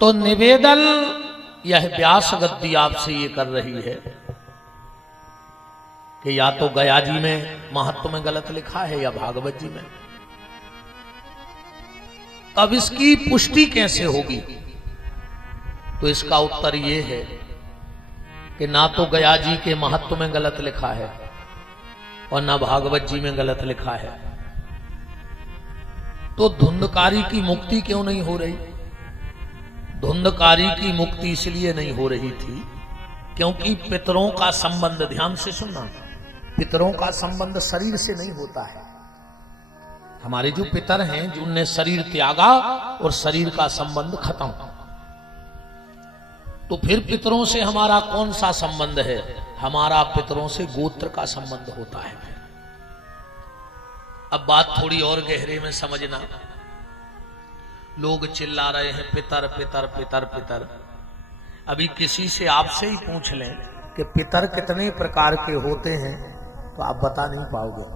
तो निवेदन यह व्यास गद्दी आपसे ये कर रही है कि या तो गया जी में महत्व में गलत लिखा है या भागवत जी में। अब इसकी पुष्टि कैसे होगी? तो इसका उत्तर ये है कि ना तो गया जी के महत्व में गलत लिखा है और ना भागवत जी में गलत लिखा है। तो धुंधकारी की मुक्ति क्यों नहीं हो रही? धुंधकारी की मुक्ति इसलिए नहीं हो रही थी क्योंकि पितरों का संबंध, ध्यान से सुनना, पितरों का संबंध शरीर से नहीं होता है। हमारे जो पितर हैं जिनने शरीर त्यागा और शरीर का संबंध खत्म, तो फिर पितरों से हमारा कौन सा संबंध है? हमारा पितरों से गोत्र का संबंध होता है। अब बात थोड़ी और गहरे में समझना। लोग चिल्ला रहे हैं पितर पितर पितर पितर। अभी किसी से आपसे ही पूछ लें कि पितर कितने प्रकार के होते हैं तो आप बता नहीं पाओगे।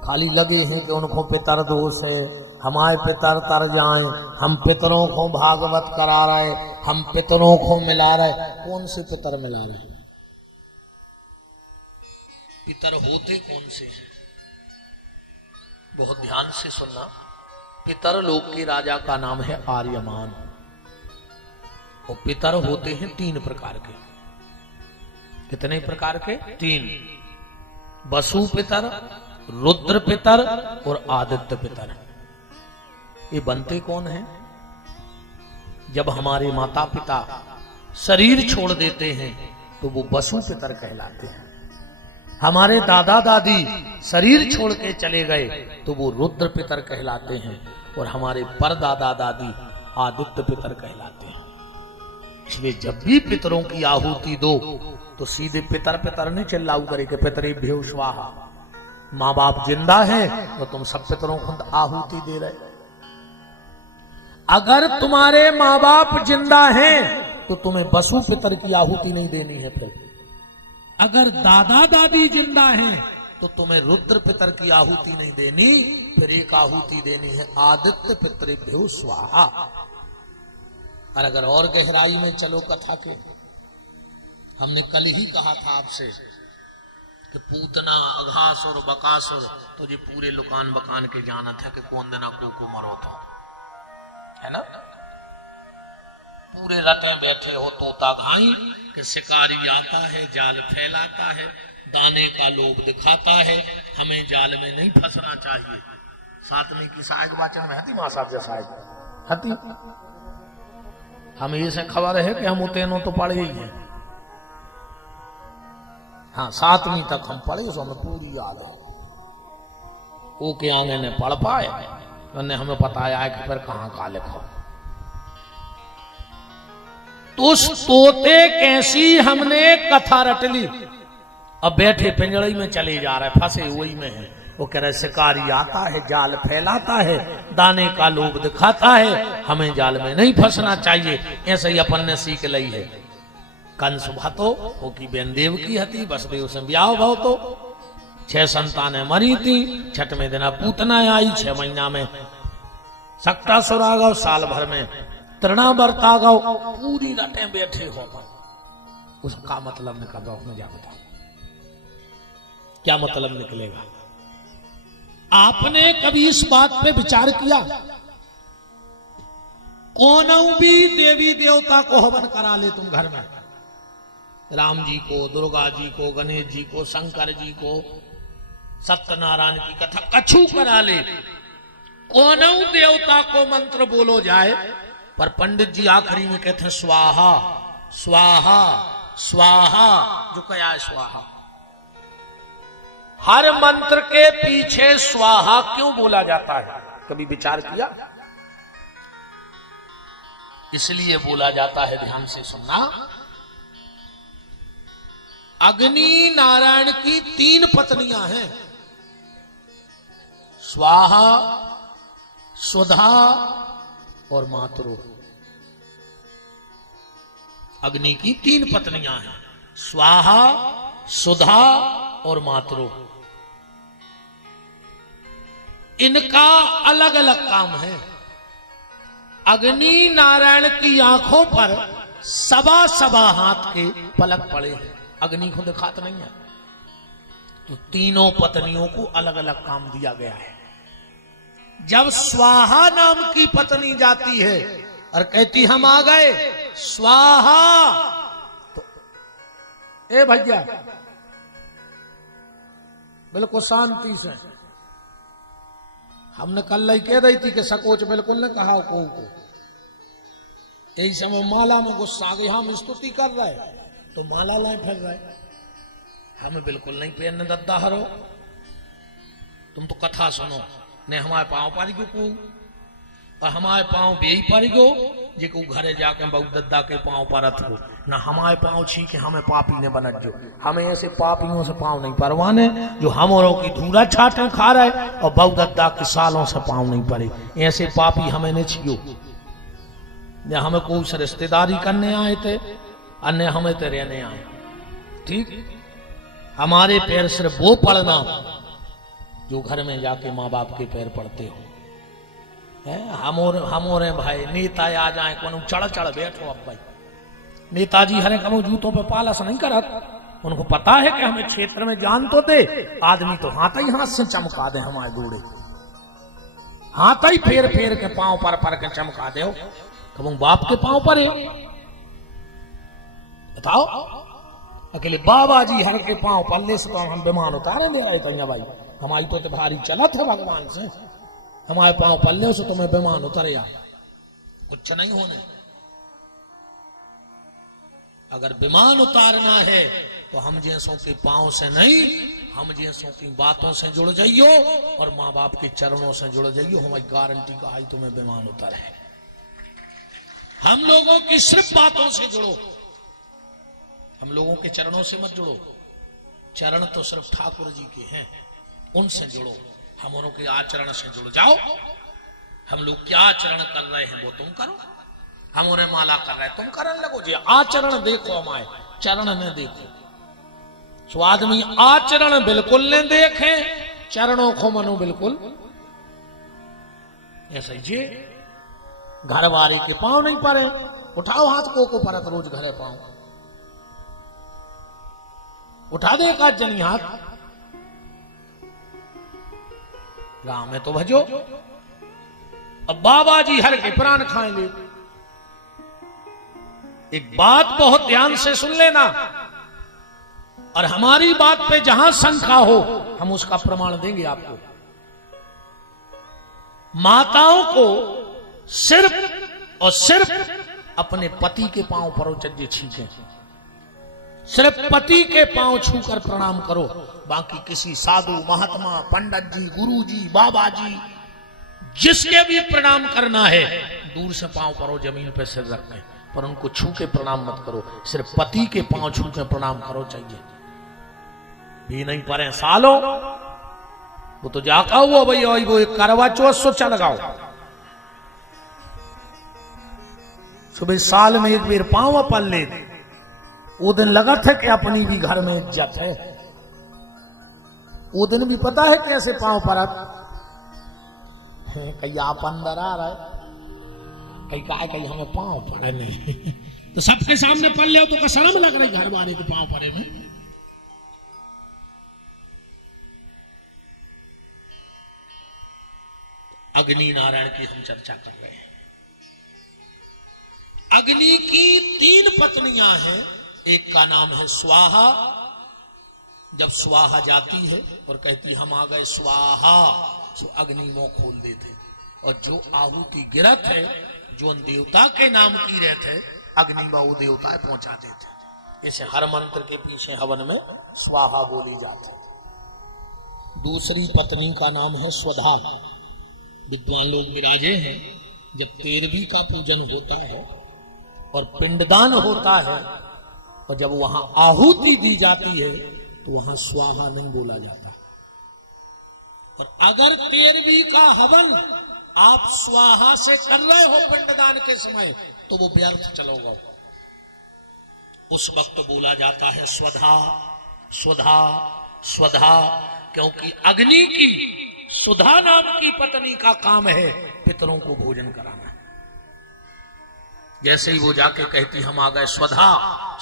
खाली लगे हैं कि उनको पितर दोष है, हमारे पितर तर जाएं, हम पितरों को भागवत करा रहे, हम पितरों को मिला रहे। कौन से पितर मिला रहे? पितर होते कौन से हैं? बहुत ध्यान से सुनना। पितर लोक के राजा का नाम है आर्यमान और पितर होते हैं 3 प्रकार के। कितने प्रकार के? 3। वसु पितर, रुद्र पितर और आदित्य पितर। ये बनते कौन हैं? जब हमारे माता पिता शरीर छोड़ देते हैं तो वो वसु पितर कहलाते हैं। हमारे दादा दादी शरीर छोड़ के चले गए तो वो रुद्र पितर कहलाते हैं और हमारे परदादा दादी आदित्य पितर कहलाते हैं। इसलिए जब भी पितरों की आहुति दो तो सीधे पितर पितर नहीं चिल्लाऊ करे कि पितरेभ्यो स्वाहा। माँ बाप जिंदा है तो तुम सब पितरों को आहुति दे रहे। अगर तुम्हारे माँ बाप जिंदा हैं तो तुम्हें वसु पितर की आहुति नहीं देनी है। फिर अगर दादा दादी जिंदा हैं तो तुम्हें रुद्र पितर की आहुति नहीं देनी, फिर एक आहुति देनी है आदित्य पितरेभ्यो स्वाहा। और अगर और गहराई में चलो कथा के, हमने कल ही कहा था आपसे कि पूतना अघासुर बकासुर तो ये पूरे लुकान बकान के जानत है कि कौन देना को मरो तो, है ना? पूरे रटे बैठे हो तोता घाई कि शिकारी आता है जाल फैलाता है, दाने का लोभ दिखाता है, हमें जाल में नहीं फंसना चाहिए। सातवीं की साइक वाचन में हती मां साहब जैसा हती। हमें ये से खबर है कि हम उतेनो तो पढ़ गई हैं। हाँ, 7वीं तक हम पढ़े, सो हमें पूरी याद है। वो के आगे ने पढ़ पाए, उन्होंने हमें बताया है कि फिर कहाँ का लिखो। तो उस तोते कैसी हमने कथा रट ली। अब बैठे पिंजड़े में चले जा रहे, फंसे वही में है। वो कह रहे शिकारी आता है जाल फैलाता है, दाने का लोभ दिखाता है, हमें जाल में नहीं फंसना चाहिए। ऐसे ही अपन ने सीख ली है। कंस भातो वो की बेन देव की हती, वसुदेव से ब्याह भाव तो 6 संतानें मरी थी। 6वें दिन पूतना आई, 6 महीना में सक्तासुर आ गौ, साल भर में तृणावर्त आ गौ। पूरी रटे बैठे हो, उसका मतलब निकल रहा हूं, जा बता क्या मतलब निकलेगा। आपने कभी इस बात पे विचार किया? कौन भी देवी देवता को हवन करा ले तुम घर में, राम जी को, दुर्गा जी को, गणेश जी को, शंकर जी को, सत्यनारायण की कथा कछु करा ले, कौन देवता को मंत्र बोलो जाए, पर पंडित जी आखिरी में कहते हैं स्वाहा स्वाहा स्वाहा। जो कया स्वाहा, हर मंत्र के पीछे स्वाहा क्यों बोला जाता है? कभी विचार किया? इसलिए बोला जाता है, ध्यान से सुनना। अग्नि नारायण की 3 पत्नियां हैं, स्वाहा, सुधा और मातृ। अग्नि की 3 पत्नियां हैं, स्वाहा, सुधा और मातृ। इनका अलग अलग काम है। अग्नि नारायण की आंखों पर सवा सवा हाथ के पलक पड़े हैं। अग्नि को दिखात नहीं है। तो तीनों पत्नियों को अलग अलग काम दिया गया है। जब स्वाहा नाम की पत्नी जाती है और कहती हम आ गए स्वाहा, तो ए भैया बिल्कुल शांति से, हमने कल ही कह रही थी कि सकोच बिल्कुल न कहा को यही समय माला में गुस्सा आ गई, हम स्तुति कर रहे तो माला लाए फिर रहे, हमें बिल्कुल नहीं पेरने दद्दा हरो, तुम तो कथा सुनो ने हमारे पाँव पारी को और हमारे पाँव बेही पारी गो जेको घरे जाके बहु दद्दा के पाँव परत हो ना, हमारे पाँव छी के हमें पापी ने बनत जो, हमें ऐसे पापियों से पाँव नहीं परवाने जो हमरों की धूरा छाटे खा रहे और बहु दद्दा के सालों से पाँव नहीं पड़े, ऐसे पापी हमें नहीं छियो। ने हमें कोई से रिश्तेदारी करने आए थे, अन्य हमें तो रहने आए, ठीक। हमारे पैर सिर्फ वो पड़ना जो घर में जाके माँ बाप के पैर पड़ते हो। हमोरे भाई नेता आ जाए को चढ़ चढ़ बैठो, अब भाई नेताजी हरे कमो जूतों पे पालस नहीं करत, उनको पता है कि हमें क्षेत्र में जान तो दे, आदमी तो हाथ ही हाथ से चमका दे, हमारे गोड़े हाथ ही फेर फेर के पांव पर के चमका दे, कबू बाप के पांव पर बताओ। अकेले बाबा जी हर के पांव पल्ले से तो हम विमान उतारे दे रहे थे भाई, हमारी तो भारी चलत है भगवान से, हमारे पांव पल्ले से तुम्हें विमान उतरे आए, कुछ नहीं होने। अगर विमान उतारना है तो हम जैसों के पांव से नहीं, हम जैसों की बातों से जुड़ जाइयो और माँ बाप के चरणों से जुड़ जाइयो, हमारी गारंटी का आई तुम्हें विमान उतारे। हम लोगों की सिर्फ बातों से जुड़ो, हम लोगों के चरणों से मत जुड़ो। चरण तो सिर्फ ठाकुर जी के हैं, उनसे जुड़ो, हम उनों के आचरण से जुड़ जाओ। हम लोग क्या आचरण कर रहे हैं वो तुम करो, हम उन्हें माला कर रहे हैं तुम करने लगो जी। आचरण देखो, हमारे चरण ने देखो। सो आदमी आचरण बिल्कुल ने देखे, चरणों को मनो बिल्कुल ऐसा ही जी। घर वारी के पांव नहीं पड़े, उठाओ हाथ को परत रोज घरे पांव उठा दे का जनी हाथ, गांव में तो भजो। अब बाबा जी हर के प्राण खाएंगे। एक बात बहुत ध्यान से सुन लेना, और हमारी बात पे जहां शंका हो हम उसका प्रमाण देंगे आपको। माताओं को सिर्फ और सिर्फ अपने पति के पांव पर चज्जे छींके, सिर्फ पति के पांव छूकर प्रणाम करो, बाकी किसी साधु महात्मा पंडित जी गुरु जी बाबा जी जिसके भी प्रणाम करना है दूर से पांव परो, जमीन पे सिर रखें, पर उनको छू के प्रणाम मत करो। सिर्फ पति के पांव छू के प्रणाम करो, चाहिए भी नहीं परे सालों। वो तो जाका हुआ भैया, वो एक करवा चौथ सोचा लगाओ, सुबह साल में एक बार पांव पल ले, वो दिन लगा था कि अपनी भी घर में इज्जत है। वो दिन भी पता है कैसे पांव परत, कहीं आप अंदर आ रहे, कहीं का कहीं हमें पांव पड़े नहीं तो सबके सामने पल ले तो शर्म लग रही घर वाले के पांव पड़े में। अग्नि नारायण की हम चर्चा कर रहे हैं। अग्नि की 3 पत्नियां हैं, एक का नाम है स्वाहा। जब स्वाहा जाती है और कहती हम आ गए स्वाहा, तो अग्नि मुंह खोल देते, और जो आहुति गिरत है जो देवता के नाम की रहते अग्नि वो देवता पहुंचा देते। इसे हर मंत्र के पीछे हवन में स्वाहा बोली जाती। दूसरी पत्नी का नाम है स्वधा। विद्वान लोग विराजे हैं, जब 13वीं का पूजन होता है और पिंडदान होता है और जब वहां आहुति दी जाती है तो वहां स्वाहा नहीं बोला जाता। और अगर 13वीं का हवन आप स्वाहा से कर रहे हो पिंडदान के समय तो वो व्यर्थ चलोगा। उस वक्त बोला जाता है स्वधा स्वधा स्वधा, क्योंकि अग्नि की सुधा नाम की पत्नी का काम है पितरों को भोजन कराना। जैसे ही वो जाके कहती हम आ गए स्वधा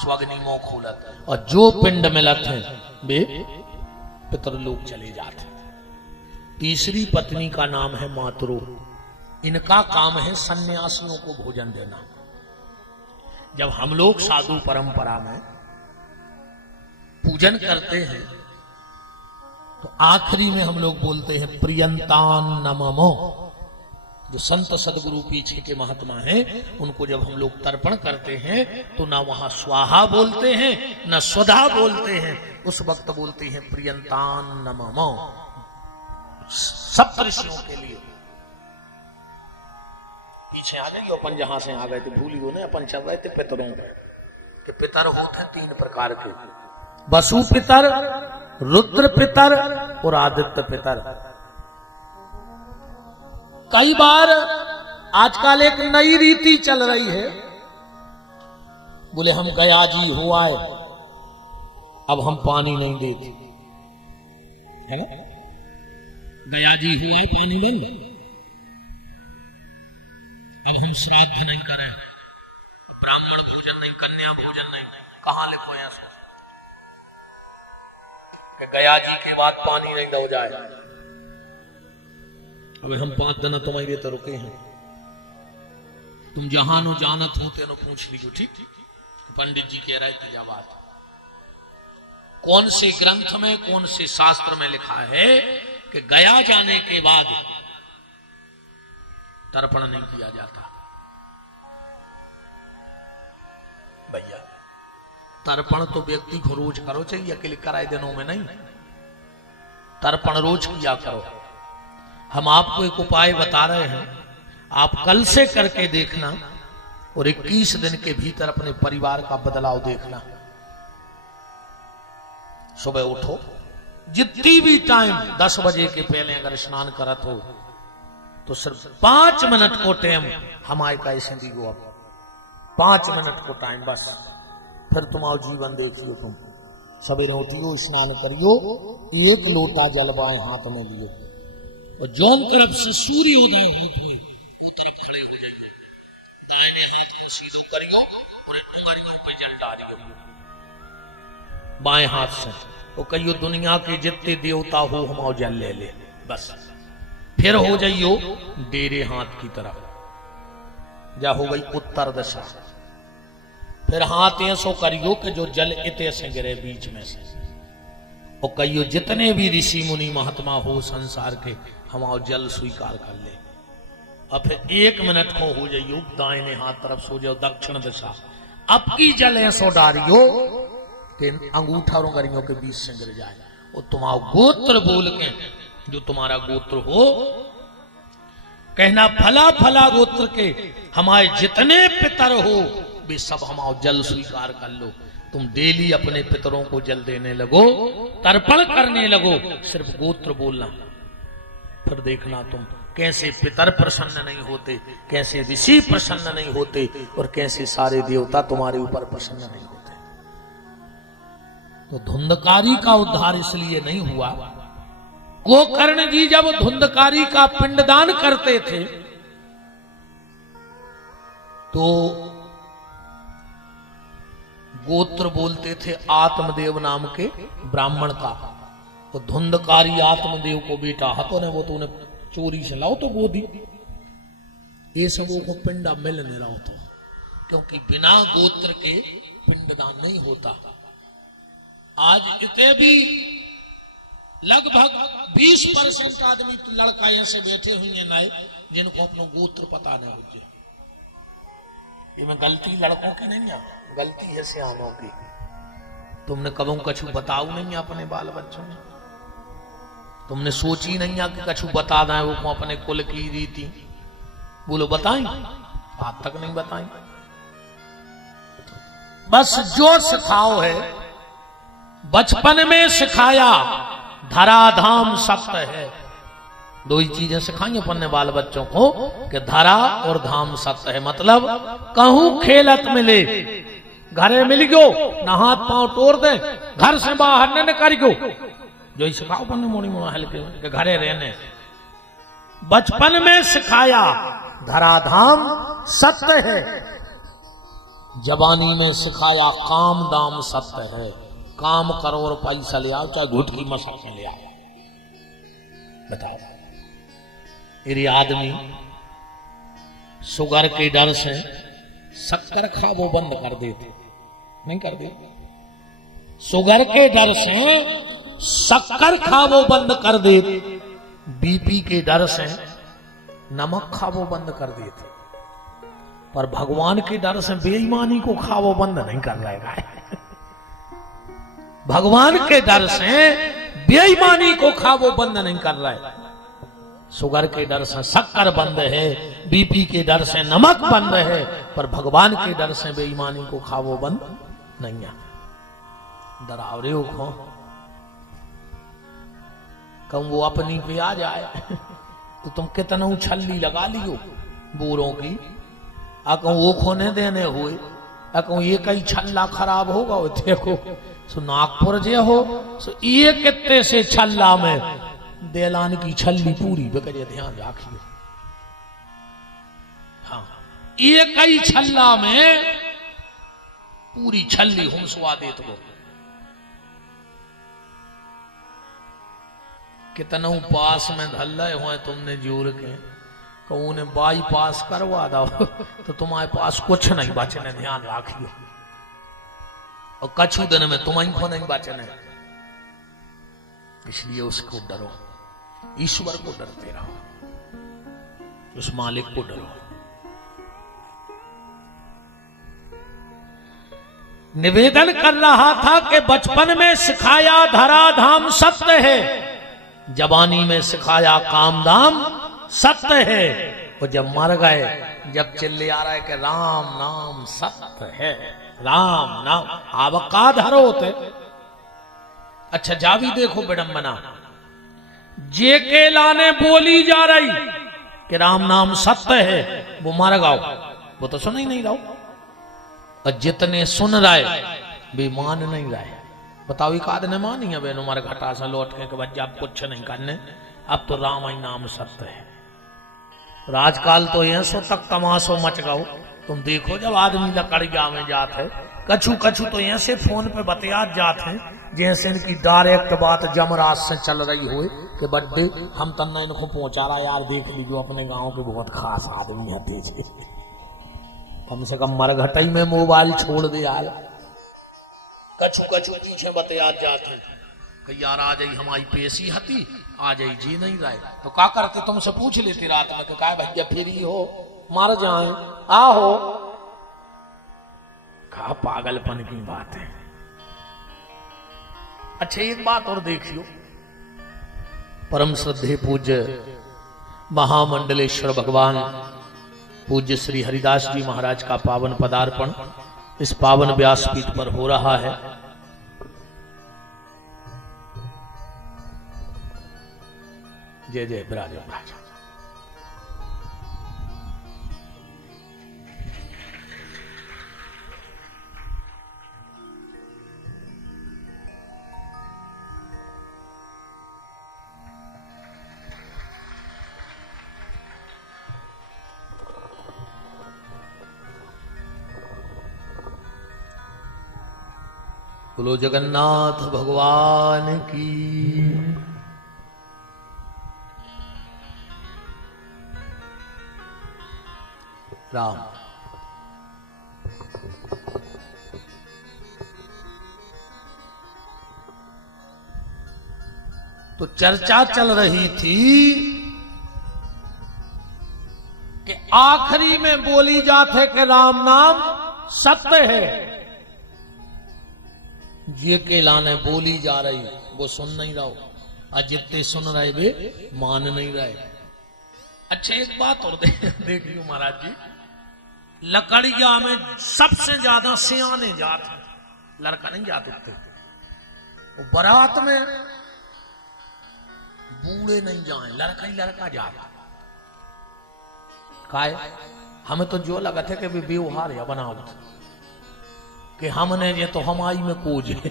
स्वग्नि मोह खोलत, और जो पिंड मिलत है वे पितरलोक चले जाते। तीसरी पत्नी का नाम है मातरो। इनका काम है सन्यासियों को भोजन देना। जब हम लोग साधु परंपरा में पूजन करते हैं तो आखिरी में हम लोग बोलते हैं प्रियंतान नममो। जो संत सदगुरु पीछे के महात्मा हैं उनको जब हम लोग तर्पण करते हैं तो ना वहां स्वाहा बोलते हैं ना स्वधा बोलते हैं, उस वक्त बोलते हैं प्रियंतान नममो, सप्तऋषियों के लिए। पीछे आ जाइए, अपन जहां से आ गए थे भूल गए ना, अपन चल रहे थे पितरों के। पितर होते हैं 3 प्रकार के, वसु पितर, रुद्र पितर और आदित्य पितर। कई बार आजकल एक नई रीति चल रही है, बोले हम गया जी हो आए, अब हम पानी नहीं देते, है ना, गया जी हुआ है पानी बंद, अब हम श्राद्ध नहीं करें, ब्राह्मण भोजन नहीं, कन्या भोजन नहीं। कहां लिखो ऐसा कि गया जी के बाद पानी नहीं दो जाए। अब हम 5 दिन तुम्हारे तो रुके हैं, तुम जहां नो जानत होते नो पूछ लीजिए, ठीक। पंडित जी कह रहे थे जब बात कौन से ग्रंथ में कौन से शास्त्र में लिखा है कि गया जाने के बाद तर्पण नहीं किया जाता। भैया तर्पण तो व्यक्ति को रोज करो चाहिए, अकेले कराए दिनों में नहीं, तर्पण रोज किया करो। हम आपको एक उपाय बता रहे हैं, आप कल से करके देखना और 21 दिन के भीतर अपने परिवार का बदलाव देखना। सुबह उठो, जितनी भी टाइम 10 बजे के पहले अगर स्नान करत हो तो सिर्फ 5 मिनट को टाइम हमारे का ऐसे दियो, आप 5 मिनट को टाइम बस, फिर तुम्हारा जीवन देखियो। तुम सवेरे उठियो, स्नान करियो, 1 लोटा जल बाएं हाथ में लियो और जौन तरफ से सूर्योदय होते हैं वो तरफ खड़े हो जाएंगे, दाहिने हाथ को सीधा करियो और डुंगरियों पे जल डालियो बाएं हाथ से, वो कहियो दुनिया के जितने देवता हो हम जल ले ले, बस। फिर हो जाइयो डेरे हाथ की तरफ, जा हो गई उत्तर दिशा, फिर हाथ ऐसो करियो कि जो जल इते से गिरे बीच में से, और कहियो जितने भी ऋषि मुनि महात्मा हो संसार के हमारा जल स्वीकार कर ले। अब फिर 1 मिनट को हो जाइयो दाहिने हाथ तरफ सो जाओ दक्षिण दिशा, अब की जल ऐसो डारियो कि अंगूठा और उंगलियों के बीच से गिर जाए, और तुम्हारा गोत्र बोल के, जो तुम्हारा गोत्र हो, कहना फला फला गोत्र के हमारे जितने पितर हो वे सब हमारा जल स्वीकार कर लो। तुम डेली अपने पितरों को जल देने लगो, तर्पण करने लगो, सिर्फ गोत्र बोलना। फिर देखना तुम कैसे पितर प्रसन्न नहीं होते, कैसे ऋषि प्रसन्न नहीं होते, और कैसे सारे देवता तुम्हारे ऊपर प्रसन्न नहीं होते। तो धुंधकारी का उद्धार इसलिए नहीं हुआ, गोकर्ण जी जब धुंधकारी का पिंडदान करते थे तो गोत्र बोलते थे आत्मदेव नाम के ब्राह्मण का, तो धुंधकारी आत्मदेव को बेटा हाथों ने वो तो उन्हें चोरी से लाओ तो गोदी, ये सबों को पिंडा मिल नहीं रहा होता, क्योंकि बिना गोत्र के पिंडदान नहीं होता। आज इतने भी लगभग 20% आदमी तो लड़का ऐसे बैठे हुए नाए जिनको अपना गोत्र पता नहीं हो। ये गलती लड़कों की नहीं है, गलती है सियानों की। तुमने कबू कछु बताऊ नहीं अपने बाल बच्चों ने, तुमने सोची नहीं कि कछु बता दें वो अपने कुल की रीति, बोलो बताई, आज तक नहीं बताई। बस जो सिखाओ है बचपन में सिखाया, धराधाम सत्य है। 2 ही चीजें सिखाई अपन ने बाल बच्चों को कि धरा और धाम सत्य है, मतलब कहूं खेलत मिले, घरे मिल गयो ना हाथ पांव तोड़ दे, घर से बाहर न निकल गयो, जो ही सिखाओ अपन ने मोड़ी मोड़ा हल्के घरे रहने। बचपन में सिखाया धराधाम सत्य है, जवानी में सिखाया काम दाम सत्य है, काम करो और पैसा ले आओ, चाहे घुट की मशक में ले आओ। बताओ, ये आदमी शुगर के डर से शक्कर खावो बंद कर देते, नहीं कर देते। शुगर के डर से शक्कर खावो बंद कर देते, बीपी के डर से नमक खावो बंद कर देते, पर भगवान के डर से बेईमानी को खावो बंद नहीं कर रहेगा। भगवान के डर से बेईमानी को खावो बंद नहीं कर रहा है। शुगर के डर से शक्कर बंद है, बीपी के डर से नमक बंद है, पर भगवान के डर से बेईमानी को खावो बंद नहीं है। डरावरे हो कम वो अपनी पे आ जाए तो तुम कितना उछल्ली लगा लियो बोरों की, अको वो खोने देने हुए, अको ये कई छल्ला खराब होगा। वो देखो सो नागपुर जे हो सो ये कितने से छल्ला में देलान की छल्ली पूरी बेकजे, ध्यान रखिए। हाँ, ये कई छल्ला में पूरी छल्ली हम स्वादे तो कितना पास में धल्ले हुए तुमने जोर के कहूँ ने बाईपास करवा दो तो तुम्हारे पास कुछ नहीं बचने, ध्यान रखियो। और कछु दिन में तुम्हारी नहीं बचने, इसलिए उसको डरो, ईश्वर को डरते रहो, उस मालिक को डरो। निवेदन कर रहा था कि बचपन में सिखाया धराधाम सत्य है, जवानी में सिखाया काम दाम सत्य है। वो जब मर गए, जब चिल्ले आ रहा है कि राम नाम सत्य है, राम नाम अब का धरो होते। अच्छा जावी देखो विडंबना, जे के लाने बोली जा रही कि राम नाम सत्य है, वो मर गाओ, वो तो सुन ही नहीं रहा। और जितने सुन रहे वे मान नहीं रहे। बताओ एक आदमी मानी है बेनो मारे घटा से लौट के बच्चा आप कुछ नहीं करने, अब तो राम ही नाम सत्य है। राजकाल तो ये सो तक तमाशो मच गओ। तुम देखो जब आदमी लकड़िया में जाते कछु कछु तो ऐसे फोन पे बतियात जाते हैं जैसे इनकी डायरेक्ट बात जमराज से चल रही हो कि बड्डे हम तन्ना इनको पहुंचा रहा यार, देख लीजिए अपने गांव के बहुत खास आदमी है, कम से कम मरघटई में मोबाइल छोड़ दे यार। कछु कछु पीछे बतियात जाते कि यार आ जाई हमारी पेशी हती, आ जाई जी नहीं रहे तो क्या करते, तुमसे पूछ लेते रात में कि क्या भैया फ्री हो, मर जाए आहो। कहा पागलपन की बात है। अच्छा एक बात और देखियो, परम श्रद्धे पूज्य महामंडलेश्वर भगवान पूज्य श्री हरिदास जी महाराज का पावन पदार्पण इस पावन व्यासपीठ पर हो रहा है। जय जय विराज महाराज। बोलो जगन्नाथ भगवान की। राम तो चर्चा चल रही थी कि आखिरी में बोली जाते कि राम नाम सत्य है, ये के लाने बोली जा रही वो सुन नहीं रहा, और जितने सुन रहे वे मान नहीं रहे। अच्छा एक बात और देखियो महाराज जी, लकड़िया में सबसे ज्यादा सियाने जात है, लड़का नहीं जाते थे। वो बारात में बूढ़े नहीं जाए, लड़का ही लड़का जाता। काय हमें तो जो लगा था कि व्यवहार या बनाओ कि हमने ये तो हमारी में कूज है,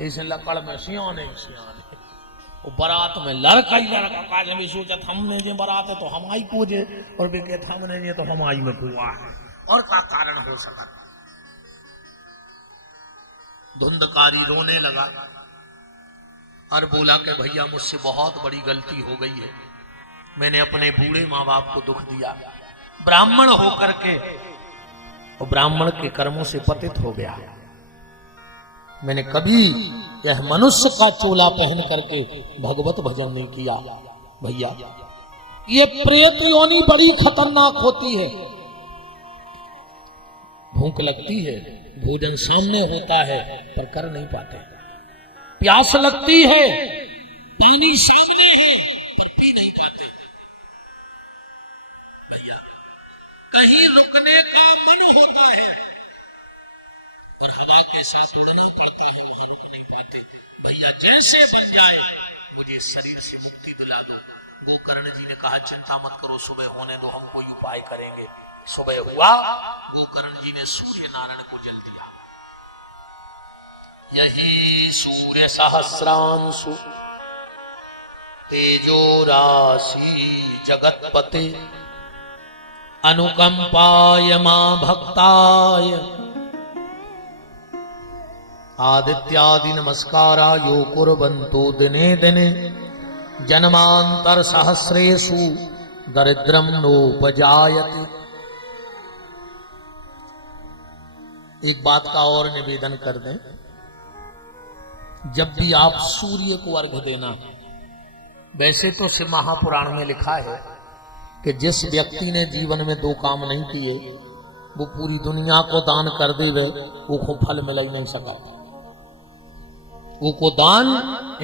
इस लकड़ में सियाने सियाने, वो बारात में लड़का ही लड़का का भी सोचा हमने ये बारात है तो हमारी कूज है, और भी कहते हमने ये तो हमारी में कुआ है। और का कारण हो सकता। धुंधकारी रोने लगा और बोला कि भैया मुझसे बहुत बड़ी गलती हो गई है, मैंने अपने बूढ़े माँ बाप को दुख दिया, ब्राह्मण होकर के और ब्राह्मण के कर्मों से पतित हो गया। मैंने कभी यह मनुष्य का चोला पहन करके भगवत भजन नहीं किया। भैया ये प्रेत योनि बड़ी खतरनाक होती है। भूख लगती है, भोजन सामने होता है पर कर नहीं पाते, प्यास लगती है, पानी सामने है पर पी नहीं पाते। भैया कहीं रुकने का मन होता है पर हवा के साथ उड़ना पड़ता है, वहां रुक नहीं पाते। भैया जैसे बन जाए मुझे शरीर से मुक्ति दिला दो। गोकर्ण जी ने कहा चिंता मत करो, सुबह होने दो, हम कोई उपाय करेंगे। सुबह हुआ, गोकर्ण जी ने सूर्य नारायण को जल दिया। यही सूर्य सहस्रांशु तेजो राशि जगतपते अनुकंपाय मां भक्ताय आदित्यादि नमस्कारा यो कुर्वन्तो दिने दिने जन्मांतर सहस्रेषु दरिद्रम नोपजायते। एक बात का और निवेदन कर दें, जब भी आप सूर्य को अर्घ्य देना, वैसे तो शिव महापुराण में लिखा है कि जिस व्यक्ति ने जीवन में 2 काम नहीं किए वो पूरी दुनिया को दान कर देवे, वो को फल मिल ही नहीं सका। वो को दान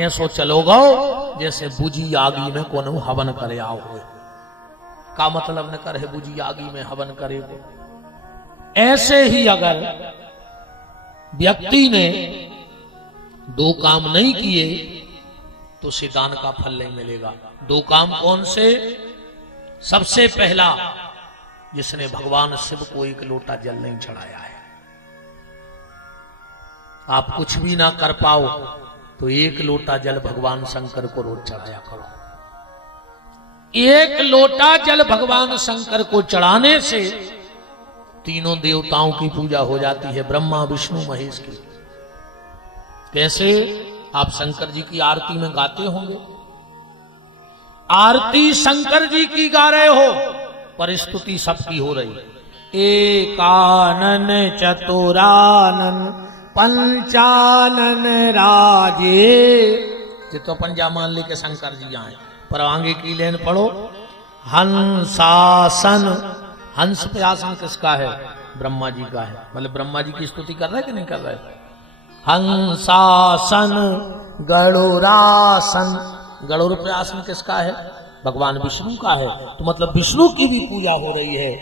ऐसो चलोगा जैसे बुझी आगी में कोनो हवन करे आओ हुए। का मतलब न करे बुझी आगी में हवन करे हो। ऐसे ही अगर व्यक्ति ने 2 काम नहीं किए तो उसे दान का फल नहीं मिलेगा। 2 काम कौन से? सबसे पहला, जिसने भगवान शिव को 1 लोटा जल नहीं चढ़ाया है। आप कुछ भी ना कर पाओ तो 1 लोटा जल भगवान शंकर को रोज चढ़ाया करो। 1 लोटा जल भगवान शंकर को चढ़ाने से तीनों देवताओं की पूजा हो जाती है, ब्रह्मा विष्णु महेश की। कैसे? आप शंकर जी की आरती में गाते होंगे, आरती शंकर जी की गा रहे हो पर स्तुति सबकी हो रही। एकानन चतुरानन पंचानन राजे। तो पंजा मान ले के शंकर जी आए, पर आगे की लेन पढ़ो, हंसासन। हंस पे आसन किसका है? ब्रह्मा जी का है। मतलब ब्रह्मा जी की स्तुति कर रहे कि नहीं कर रहे? हंसासन गरुड़ासन। गरुड़ पे आसन किसका है? भगवान विष्णु का है। तो मतलब विष्णु की भी पूजा हो रही है।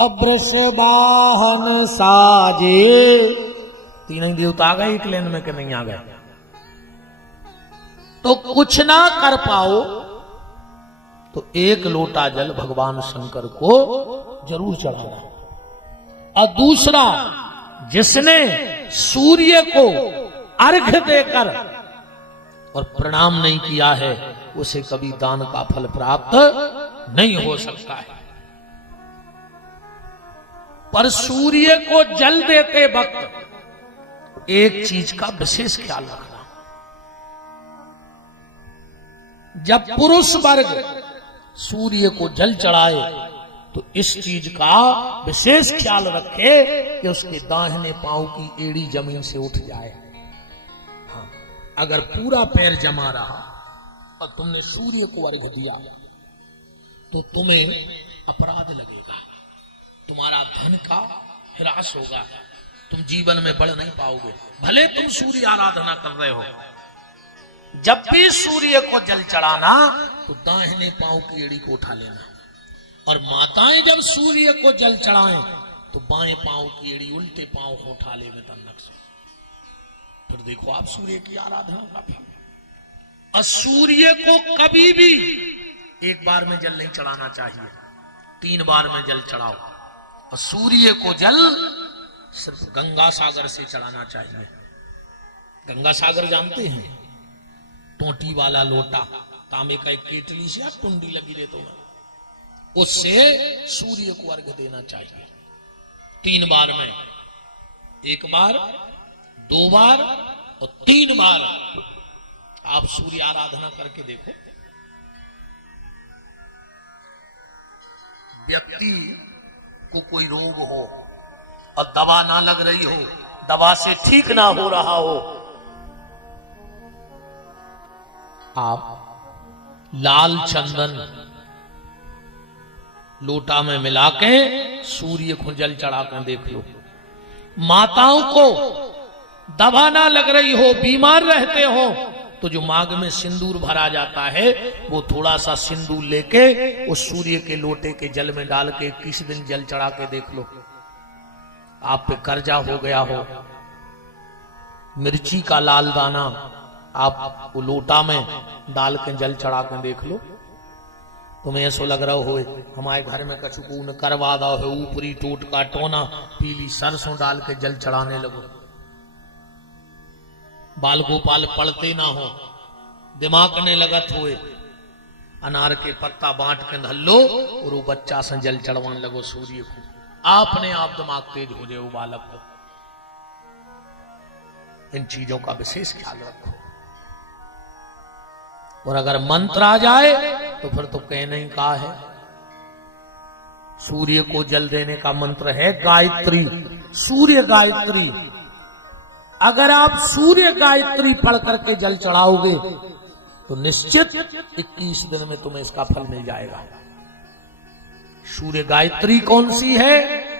अवृषवाहन साजे। तीनों देवता आ गए एक लेन में कि नहीं आ गए? तो कुछ ना कर पाओ तो 1 लोटा जल भगवान शंकर को जरूर चढ़ाना। और दूसरा, जिसने सूर्य को अर्घ्य देकर और प्रणाम नहीं किया है उसे कभी दान का फल प्राप्त नहीं हो सकता है। पर सूर्य को जल देते वक्त एक चीज का विशेष ख्याल रखना, जब पुरुष वर्ग सूर्य को जल चढ़ाए तो इस चीज का विशेष ख्याल रखे कि उसके दाहिने पांव की एड़ी जमीन से उठ जाए। हाँ, अगर पूरा पैर जमा रहा और तुमने सूर्य को अर्घ्य दिया तो तुम्हें अपराध लगेगा, तुम्हारा धन का ह्रास होगा, तुम जीवन में बढ़ नहीं पाओगे। भले तुम सूर्य आराधना कर रहे हो, जब भी सूर्य को जल चढ़ाना तो दाहिने पांव की एड़ी को उठा लेना, और माताएं जब सूर्य को जल चढ़ाएं तो बाएं पांव की एड़ी उल्टे पांव को उठा ले तन्नक से। फिर देखो आप सूर्य की आराधना का फल। और सूर्य को कभी भी 1 बार में जल नहीं चढ़ाना चाहिए, 3 बार में जल चढ़ाओ। और सूर्य को जल सिर्फ गंगा सागर से चढ़ाना चाहिए। गंगा सागर जानते हैं? टोटी वाला लोटा, तांबे का एक केतली से टुंडी लगी रहती है, उससे सूर्य को अर्घ्य देना चाहिए। 3 बार में, 1 बार, 2 बार और 3 बार आप सूर्य आराधना करके देखो। व्यक्ति को कोई रोग हो और दवा ना लग रही हो, दवा से ठीक ना हो रहा हो, आप लाल चंदन लोटा में मिला के सूर्य को जल चढ़ा कर देख लो। माताओं को दवा ना लग रही हो, बीमार रहते हो, तो जो मांग में सिंदूर भरा जाता है वो थोड़ा सा सिंदूर लेके उस सूर्य के लोटे के जल में डाल के 21 दिन जल चढ़ा के देख लो। आप पे कर्जा हो गया हो, मिर्ची का लाल दाना आप वो लोटा में डाल के जल चढ़ा के देख लो। तुम्हें ऐसा लग रहा हो हमारे घर में कछु को न करवा दो है, ऊपरी टोट का टोना पीली सरसों डाल के जल चढ़ाने लगो। बाल गोपाल पढ़ते ना हो, दिमाग ने लगत हुए, अनार के पत्ता बांट के धल्लो और वो बच्चा से जल चढ़वाने लगो सूर्य को। आपने आप दिमाग तेज हो जाए वो बालक को। इन चीजों का विशेष ख्याल रखो। और अगर मंत्र आ जाए तो फिर तो कहने ही का है। सूर्य को जल देने का मंत्र है गायत्री, सूर्य गायत्री। अगर आप सूर्य गायत्री पढ़ करके जल चढ़ाओगे तो निश्चित 21 दिन में तुम्हें इसका फल मिल जाएगा। सूर्य गायत्री कौन सी है?